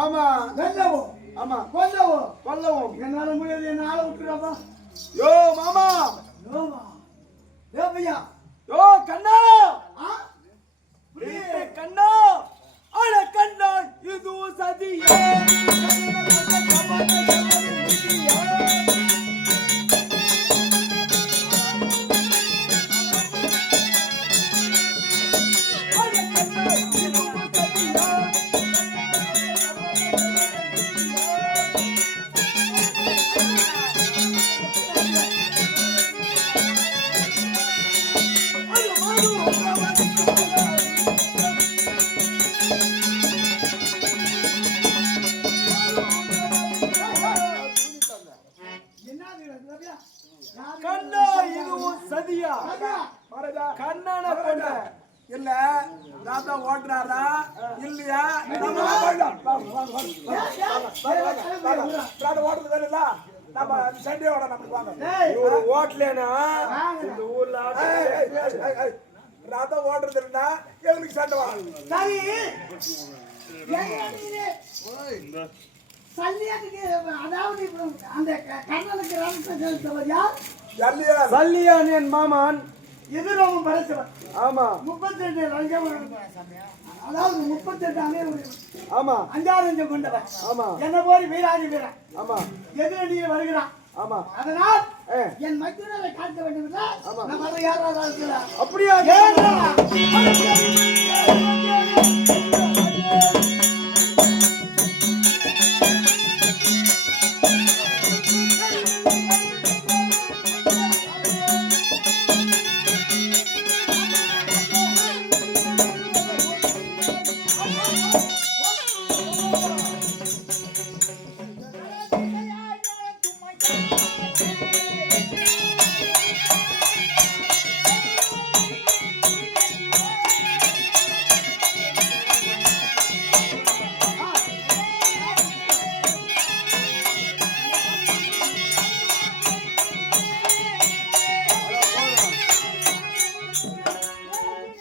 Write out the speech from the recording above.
ஆமா வெல்லவும் ஆமா கொல்லவும் கொல்லவும் என்னால முடியாது என்ன ஆள விட்டுறாப்பா யோ மாமா யோமா யோ பையா யோ கண்ணா கண்ணா அட கண்ணா இது சதியே கண்ணா இதுவும் சதியா கண்ணான கொண்ட இல்ல ராதா ஓட்டுறாரா இல்லையா ஓட்டுறது இல்ல நம்ம சண்டையோட நமக்கு வாங்க ஓட்டலனா இந்த ஊர்ல ராதா ஓட்டுறது இல்லைன்னா எங்களுக்கு சண்டை வாங்க சரி சல்லியான் என் மாமான் எதிரோமம் படைத்தவன். ஆமா 32 ரங்கம் அதாவது 38 ஆமா 5 கொண்டவன். ஆமா என்ன போய் வீராதி வீரன். ஆமா எதிரடியில் வருகிறான். ஆமா அதனால் என் மக்களை காட்ட வேண்டும் என்றால் நம்ம யாராவது அப்படியா